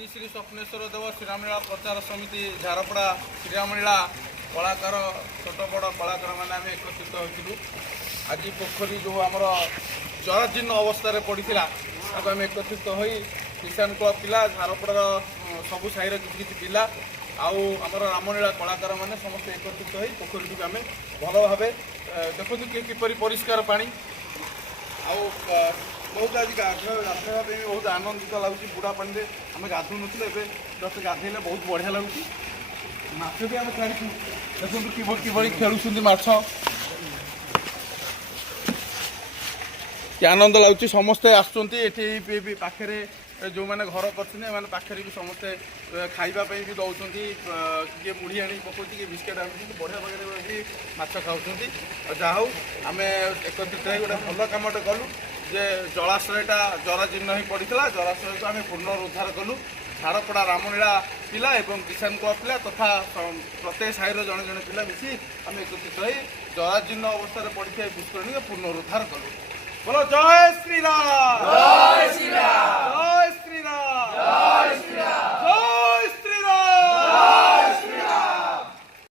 श्री श्री स्वप्नेश्वर देव श्रीरामलीला प्रचार समिति झारपड़ा श्रीरामलीला कलाकार छोट बड़ कलाकार मैंने आम एकत्रित होइलु। आज पोखरी जो आमर जराजीर्ण अवस्था पड़ा आम एकत्रित हो किसान क्लब पिला झारपड़ार सबु साईर किसी पिला आमर रामलीला कलाकार मैंने समस्त एकत्रित हो पोखरी को आम भल भाव देखो किपर परिष्कार पानी बहुत आज गाधोवा भी बहुत आनंदित लगुच बुढ़ा पानी में आम गाधु नुले जस्ट गाधेले बहुत बढ़िया लगुच माछ भी आम छाड़ी देखो कि खेलुं माछ कि आनंद लगुच समस्ते आसुँच पाखे जो मैंने घर कर पाखे भी समस्ते खावाई भी दौरान किए मुढ़ी आनी पकाउँ किए बिस्केट आनी बढ़िया भाई माछ खाऊँ जहाँ आम एकत्रित हो गोटे भल कमटे कलु जे जलाशयटा जराजीर्ण ही पड़ा जलाशय को आम पुनरुद्धार कलु। झारपड़ा रामलीला पिला एवं किसान क्लब पिला तथा प्रत्येक साईर जड़े जड़े पिला मिसी आम एकत्रित हो जराजीर्ण अवस्था पड़ा पुष्करणी पुनरुद्धार कलु। बोलो जय श्रीराम।